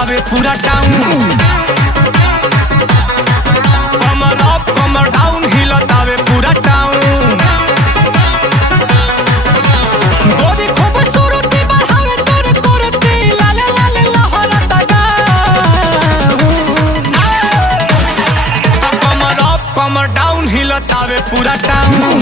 हिलतावे पूरा टाउन। कमर अप कमर डाउन हिलतावे पूरा टाउन। गोरी खूबसूरती बढ़ावे तोरे कुर्ती लाले लाले लहरता गाउन। कमर अप कमर डाउन हिलतावे पूरा टाउन।